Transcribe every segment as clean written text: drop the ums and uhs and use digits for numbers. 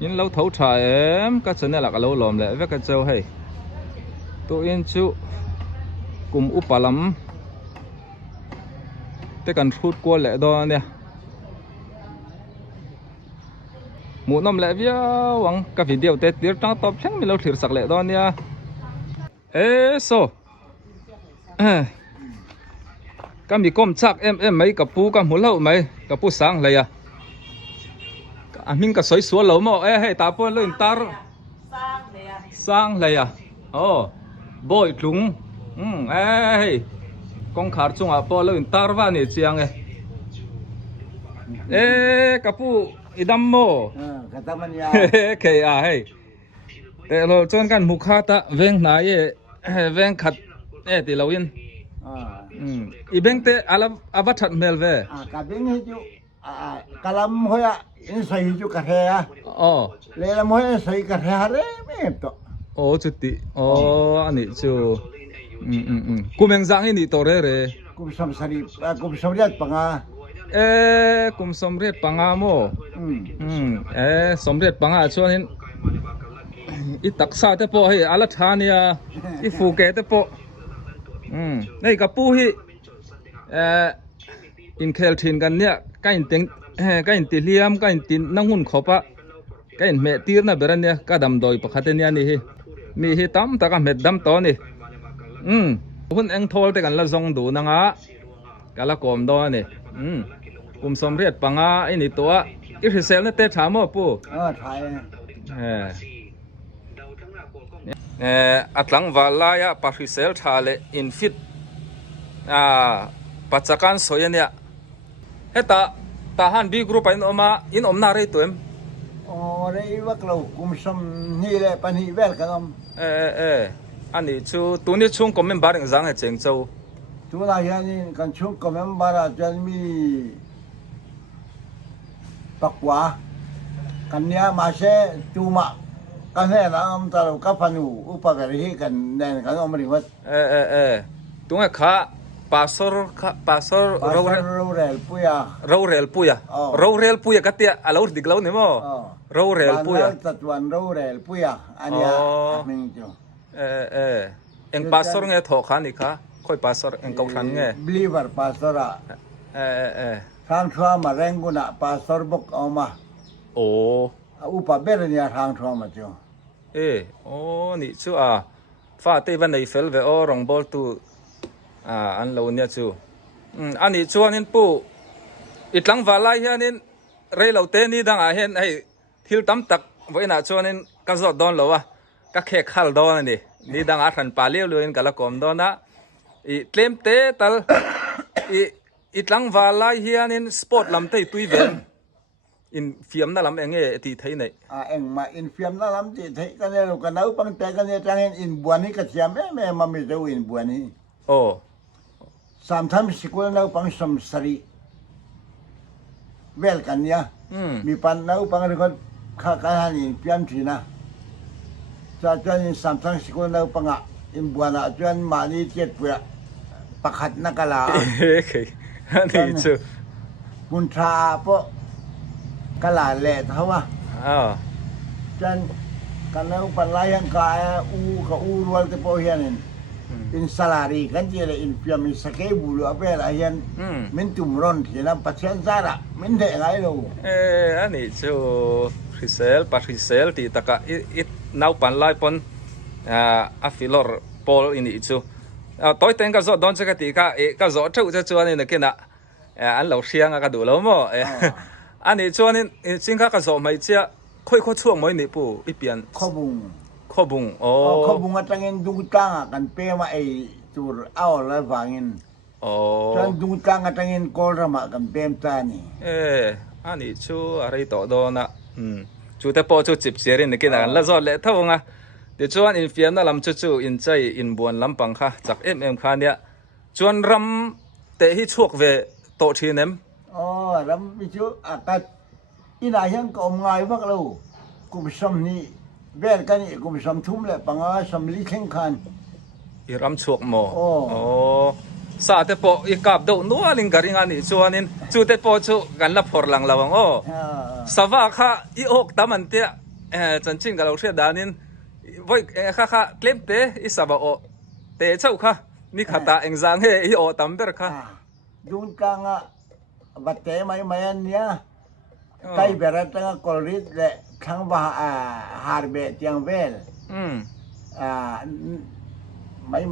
in lâu thấu trà em các chân này là cái lâu lòm lại với cái châu hay tôi in chú cùng úp bà lắm tới cần phút qua lẽ đó nè muốn nằm lại với vắng cái video tết tiết trang top chẳng mình lâu thiệt sặc lẽ đó nè ê so cái mi com chắc em mấy cái pu cái muốn lâu mấy cái pu sáng này mình cái soi xuống lâu mà hay ta pu lên tar sang này boy trung con khát chung pu lên tar vào này chiang cái pu idam mo kata man ya cái hay để lo chọn cái mục khát ta ven này ven khát thì lâu yên ibeng te abat chat mel ve ka beng hiju kalam hoya in sai hiju ka he le lam hoya sai ka he hare me to chuti ani chu kumeng jang ni to re kum samsari kum samriat panga kum somret panga mo somret panga chuan i taksa te po hi ala thania i fuke te po nei ka pu hi in khel thin kan nia kain ti liam kain tin nangun khopa kain me tir na berania ka dam doi pakhaten ya ni hi mi hi tam taka met dam to ni hun eng thol te kan la zong du nanga kala kom do ni kum somriat panga ini to i risel na te thamo pu thai atlang walaya parisel thale infit pachakan soyania heta tahan b group in omna re tuem rei wak lo kum sam ni le pan hi vel kalam ani chu tuni chung comment baring jang he chengchou tu la hian kan chung comment bara jan mi pakwa kanya ma se tu ma kan he na am ta lo ka phanu upagari kan nen kan omri wat tunga kha pasor rorel puya katia alaur diglau ne mo rorel puya tatuan rorel puya ania ming jo eng pasor nge tho kha ni kha khoi pasor eng kau than nge believer pasora thang thwa ma renguna pasor bok oma upa berania thang thwa ma jo ni chu fa te van nei fel ve rong bol tu an lo nia chu ani chuanin pu itlang walai hianin rei lo te ni danga hen ai thil tam tak voina chuanin ka zot don lo ka khe khal don ni danga than pa leu loin kala kom dona i tlem te tal itlang walai hianin sport lam te tui ven in fiam na lam enge ti thei nei eng ma in fiam na lam ti thei ka ne lo ka nau pang te ka ne tang in buani ka chiam me ma mi zo in buani sometimes sikul nau pang som sari vel kan ya mi pan nau pang ri ko kha ka ni fiam thina cha chuan sometimes sikul nau panga in buana chuan ma ni jet pua pakhat na kala ani chu mun tha po kala le thawa chuan kan nau pan lai yang ka u rual te po hianin in salary kan dia in fiam in sake bulu apa la hian min tumron thina pathian zara min de ngai lo ani chu risel ti taka it nau pan lai pon a filor pol ini chu toy ten ka zo don cha ka ti ka zo thau cha chuan ni kena an lo hriang ka du lo mo ani chuan in chingkha ka zo mai chia khoi kho chuang moi ni pu ipian khobung khobung atangin dungtang kan pe ma ai tur aw la wangin chuan dungtang atangin kol rama kan pem ta ni ani chu arai to do na chu te po chu chip cherin ni kena la zo le thawanga de chuan in fiam na lam chu in chai in buan lam pang kha chak em kha nia chuan ram te hi chuak ve to thinem ram bi chu akat ina hian ko ngai vak lo kum som ni vel kan i kum som thum le panga som li kheng khan i ram chuak mo sa te po ikap do no aling garing ani chuanin chu te po chu kan la phor lang lawang o sawa kha I ok taman te chan ching galo hria danin voi kha klem te I sawa o te chau kha mi khata engzang he I o tamber kha dun ka nga batte mai mayan nia kai berat nga kolrit le khang ba harbe tiang vel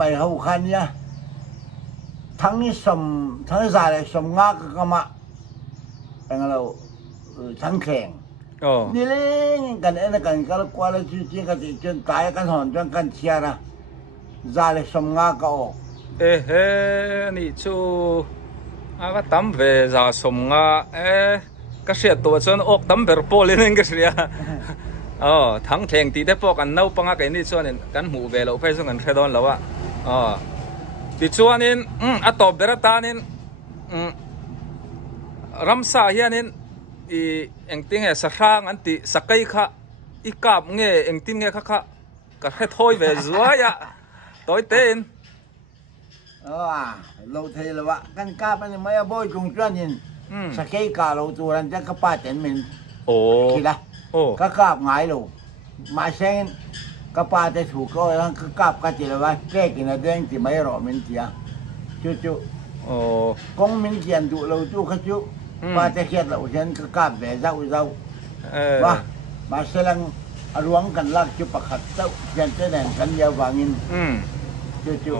mai hau khan nia thang ni som thang za le som nga ka ma ang lo thang khengนี่เล่งกันเอ็นกันก็กว่าเลยจริงๆกันจนตายกันหอนจนกันเชียระซาเลยสมงาก็ออกเฮ้นี่ชูก็ตั้มเวซาสมงาก็เสียตัวจนออกตั้มเบอร์โปเลยนึงก็เสียทั้งแข่งตีได้พอกันน้าปังกันนี่ชวนนี่กันหูเวลาไปส่งกันเทดอนแล้ววะติชวนนี่ตอบเบอร์ตานี่รำสาเฮียนี่เอ็งติ้งสร้างอันติสกายค่ะอีกาบเงี้ยเอ็งติ้งเงี้ยค่ะก็แค่ถอยไปซัวยะถอยเต้นเราเทเลวะกันกาบมันไม่บ่อยจงจวนยินสกายกาเราตัวนั้นจะกระป๋าเต็นเหม็นคิดละก็กาบหงายเรามาเช่นกระป๋าจะถูกก็ทั้งกาบกันจิเลวะแก้กินอะไรที่ไม่รอเหม็นเสียจู่กงเหม็นเกียนดูเราจู่ขจู่มาจะเขียนเราฉันก็กล้าแบกเจ้าว่ามาเสลังรวงกันลักจุปขัดเจ้าเขียนเจ้าแดงกันยาวางินจู่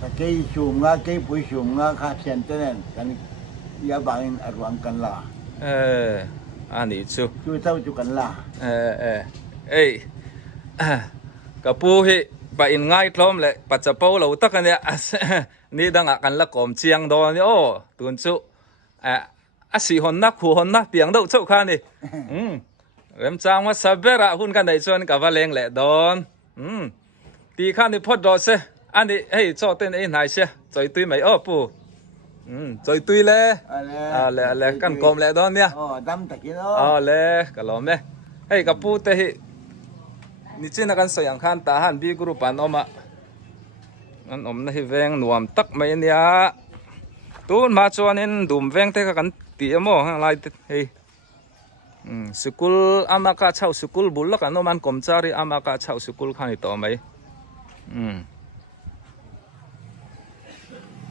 สกีชูงากีปุยชูงาข้าเขียนเจ้าแดงกันยาวางินรวงกันละอันนี้จู่เจ้าจู่กันละกับผู้ที่ไปอินง่ายคล้อมเลยปัจจุบันเราตักกันเนี่ยนี่ดังกันละกอมเชียงดอนนี่โอ้ตุนจุสี่คนนักคู่คนนักเปียงดูเจ้าข้านี่เริ่มจางว่าสับเบระหุ่นกันในส่วนกับว่าเลงแหละดอนตีข้านี่พอดรอเสอันนี้เฮ้ยโจเต้นไหนเสียจอยตุยไหมอ้อปูจอยตุยเลยเลยกันกลมเลยดอนเนี่ยดำตะกี้เนาะเลยกันล้อมเลยเฮ้ยกับปูเตะนี่จีนักการสยังขันตาหันบีกรุ๊ปอันอมะอันอมนะฮิเวงนวมตักไม่เนี่ยตูนมาชวนนินดุมเวงเทกันตีอโม่อะไรเฮ้ยสกุลอามากาเช่าสกุลบุลลักอันอมันกรมจารีอามากาเช่าสกุลขันต่อไหม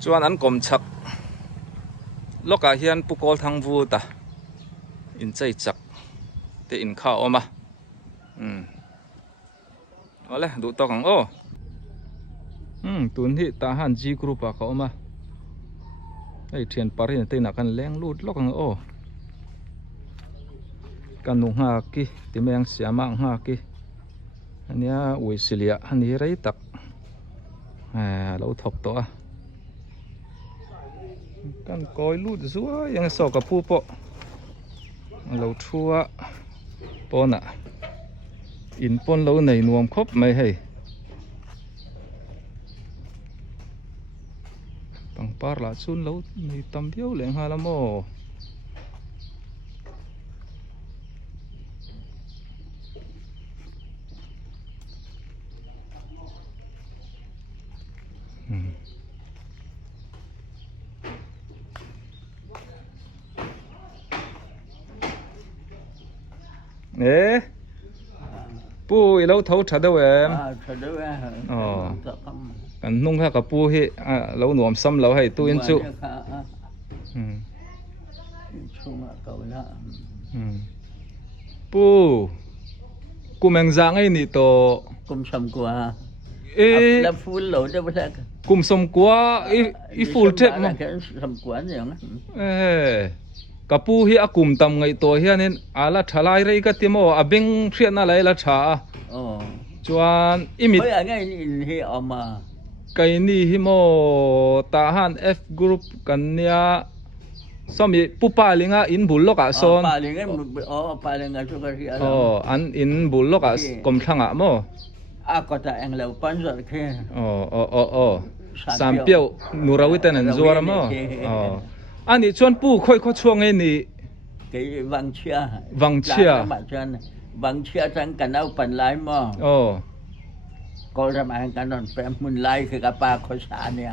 ชวนอันกรมชักลูกอาเฮียนปุกอลทางวูตาอินใจจักเตอินข้าวอมาเอาเลยดูตัวของโอ้ตุนที่ตาหันจีกรุ๊ปเขามาไอ้เทียนปารีนตีนักกันแรงลูดล็อกของโอ้กันนุ่งหากีที่แมงเสียมังหากีอันนี้อุยสิเลียอันนี้ไรตักเราถกตัวกันกอยลูดซัวยังสอกกับผู้ปะเราชัวปนอินปนเราในนวมครบไม่ให้ปังปาร์ลาซุนเราในตำเดียวเหลืองฮาลามปูเราเท่าชัดเดวมกันนุ่งข้ากับปูให้เราหนวมซ้ำเราให้ตู้ยันจุปูกูแมงจางไอ้นี่โตกุมสมกัวแล้วฟูลเราจะไปแท้กุมสมกัวอีฟูลเจ็บมั้งสมกัวเนี่ยนะกับปูที่อากุมตำไงตัวเฮียนี่อาละทลายไรก็ติโมอาบิงเพียนอะไรละชาจวนอิมิดเฮ้ยไงนี่ที่เอามาไกนี่ฮิโมตาฮันเอฟกรุ๊ปกันเนี่ยสมัยปุปาลิงาอินบุลล็อกอ่ะโซนปาลิงาปาลิงาชุกรีอะไรอันอินบุลล็อกอ่ะกรมช่างอ่ะโมก็จะเองเราปั้นสุดแค่สามเปียวนูราวิเตนันจัวร์โมอันนี้ชวนปู่ค่อยเขาช่วงไอ้นี่วังเชียวังเชียจังกันเอาปั่นลายหม้อ ก็ทำงานกันนอนแปมมุนไล่คือกระปาโคชาเนี่ย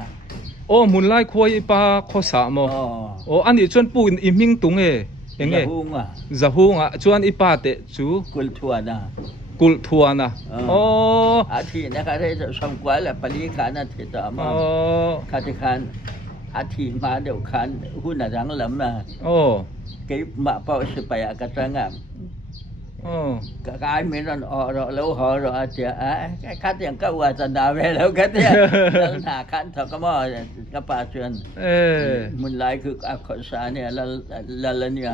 โอ้มุนไล่ควยปลาโคสะโมโอ้อันนี้ชวนปูนอิมิงตุงเอง จะหุ้งอ่ะ จะฮุงอ่ะชวนอีปาเตจู กุลทัวนะ กุลทัวนะโอ้ อาทินะครับได้สมกว่าแหละปริคานาทิตามาคาติคานอาทิมาเดี๋ยวคันหุ่นรังลำนะ โอ้ เก็บมาเป่าสิไปกระจังอ่ะ โอ้ กายไม่นอนอรอแล้วหอรอเจ้าคัดอย่างก็ว่าจะดาวแล้วคัดเนี่ยแล้วหน้าคันถกมอกระปาชวนมุนไล่คืออักขรสาเนี่ยละเนี่ย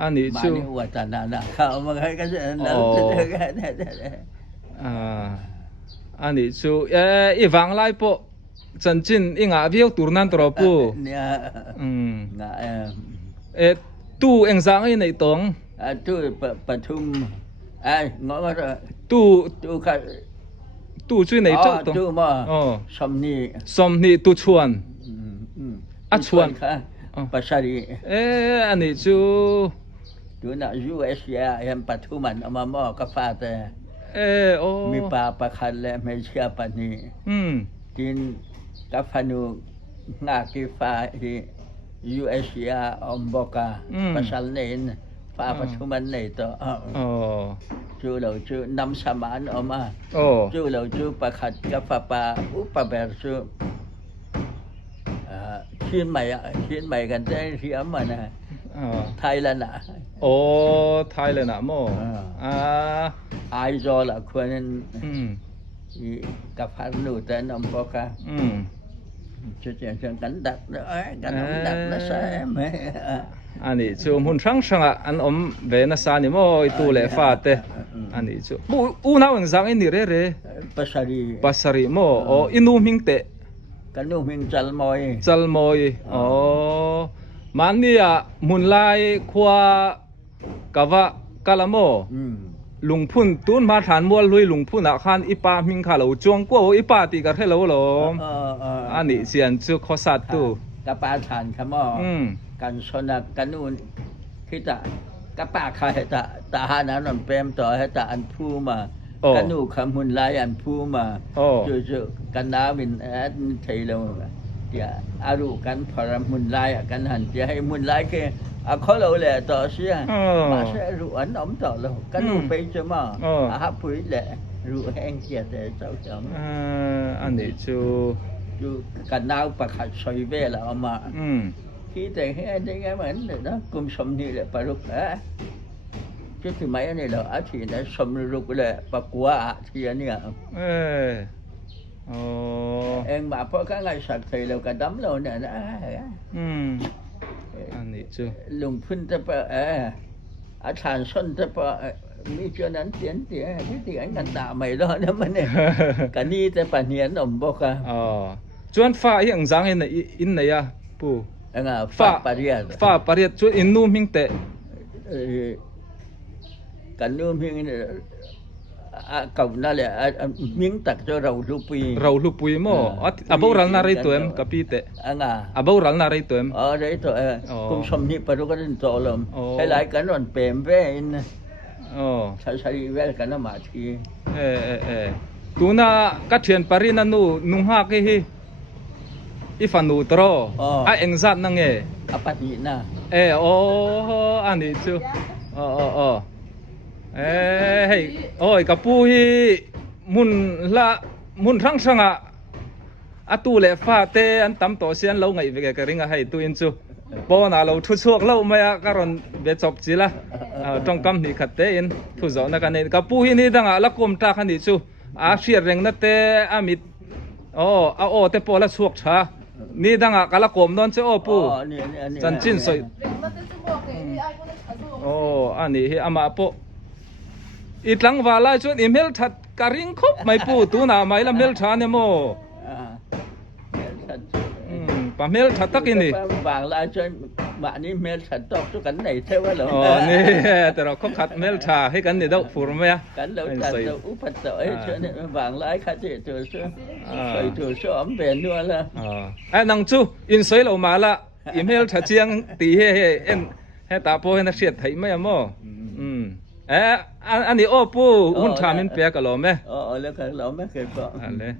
อันนี้ชู มานี่ว่าจะนาเขามาให้กันแล้วอันนี้ชูอีวังไล่ปะจันจินอีงาวิวตูนันตรอปูเนี่ยตู้เอ็งสังไอ้ในตองตู้ปทุมงอตู้ค่ะตู้ช่วยในตู้ตองตู้มาสมนี่ตู้ชวนชวนค่ะภาษาดีอันนี้ชูตู้น่ะยูเอสยาเอ็มปทุมันเอามาหม้อกาแฟแต่โอ้มีปลาปลาคันและไม่เชื่อปนีกินกาแฟนูงากีฟ้าที่ยูเอสยาอมบอกาภาษาเนนฟ้าปทุมันเนตจูเราจูนำสมานออกมาจูเราจูปลาขัดกาแฟปลาอุปเบรจูชิ้นใหม่กันได้เทียมมานะไทยละนะโอ้ไทยเลยนะโมไอจอละควรนั้นกับพันนูแต่นำบอกาจะเจอกันดักกันดักนะใช่ไหมอันนี้ชูหุ่นช่างช่างอันเวนัสานิโมตัวเล็ฟ้าเตอันนี้ชูอูน่าวันจังอินนี่เร่ภาษาริโมอินูมิงเตกันนูมิงจัลมอยมันนี่มุนไลขวากะวะกะละโมลุงพุ่นตุนมาฐานมัวลุยลุงพุ่นขันอีปามิงขาเราจวงกัวอีปาตีกันให้เราหรออันนี้เสียนชื่อข้อสัตว์ตู้กะปาฐานขมอกันชนกันนูนคิดกะปาใครตาหานั้นนเปรมต่อให้ตาอันผู้มากันนูคำหุ่นลายอันผู้มาจู่ๆกันนาวินแอดไทยเราเดี๋ยวอารุกันพรมุนลายกันหันจะให้มุนลายแค่เขาเราแหละต่อเสียมาเสียรู้อันน้ำต่อเรากันนูไปจะมาฮับปุ๋ยแหละรู้แห้งเกียดแต่เจ้าจอมอันนี้จู่กันนาวประคัดซอยเวลเอามาที่แต่ให้ได้ไงเหมือนเดิมนะกลุ่มสมนี่แหละปรุกนะจุดที่ไม่อันนี้เราอาทิตย์นั้นสมรุกแหละปะกัวที่อันนี้เองมาเพราะข้างในสักทีเราก็ดำเราเนี่ยนะอันนี้จู่ลุงพุ่นจะไปอาจารย์ส้นจะไปมีเจ้านั้นเตียนที่เตียนกันตาไม่รอดนะมันเนี่ยกันนี่จะปะเนียนอมบอกอ่ะจวนฟ้าอย่างจังอินไหนอะปู่ฟ้าปาริยจวนอินนูมิงเตกันนูมิงกับนั่นแหละมิงตักจะเราลุปุยโมอาบูรัลนาริตัวเอ็มกับพี่เตอาบูรัลนาริตัวเอ็มได้ตัวคุมสมนิปรุกันตัวลมให้หลายกันนอนเปรมเว้นใช้เวลกันมาทีตัวน่ะกัดเทียนปารินันนูนุ่งหักฮีอีฟันนูตรอเอ็งจัดนั่งอปัตยินะอันนี้จู่เฮ้ยโอ้ยกับปูฮีมุนรังสังอะตูเล่ฟ้าเตอันตั้มต่อเสียนเราไงเวกกระริงให้ตัวอินจู่ปอน่ะเราทุชกเราไม่การันเบจบจีละต้องกำนี่ขัดเตอินทุจนักกันนี่กับปูฮีนี่ดังละกลมตาขันนี่จู่เชียร์เร่งนั่นเตอามิดเตปอละชวกชานี่ดังกะละกลมนอนเจ้าปูจันจินสวยอันนี้อามาปออีหลังว่าไล่จนอีเมลทัดการิงคบไม่ปูตัวน่ะไม่ละเมลชาเนี่ยโมปะเมลทัดตักอินี่บางไล่จนบ้านนี้เมลทัดตอกทุกกันไหนเท่าเหรอนี่แต่เราเขาขัดเมลชาให้กันนี่ดอกฟูร์มไหมกันเราจัดตัวอุปถัมภ์เช่นบางไล่ขัดเจตัวเชื่อใส่ตัวเชื่อมเป็นด้วยละนังจูอินสวยเรามาละอีเมลทัดเจียงตีให้ตาโพให้นักเสียดไทยไหมโม อันนี้โอ้ปูหุ่นชามินเปียกะโลไหม อ๋อแล้วก็เราไม่เคยบอก อันเลย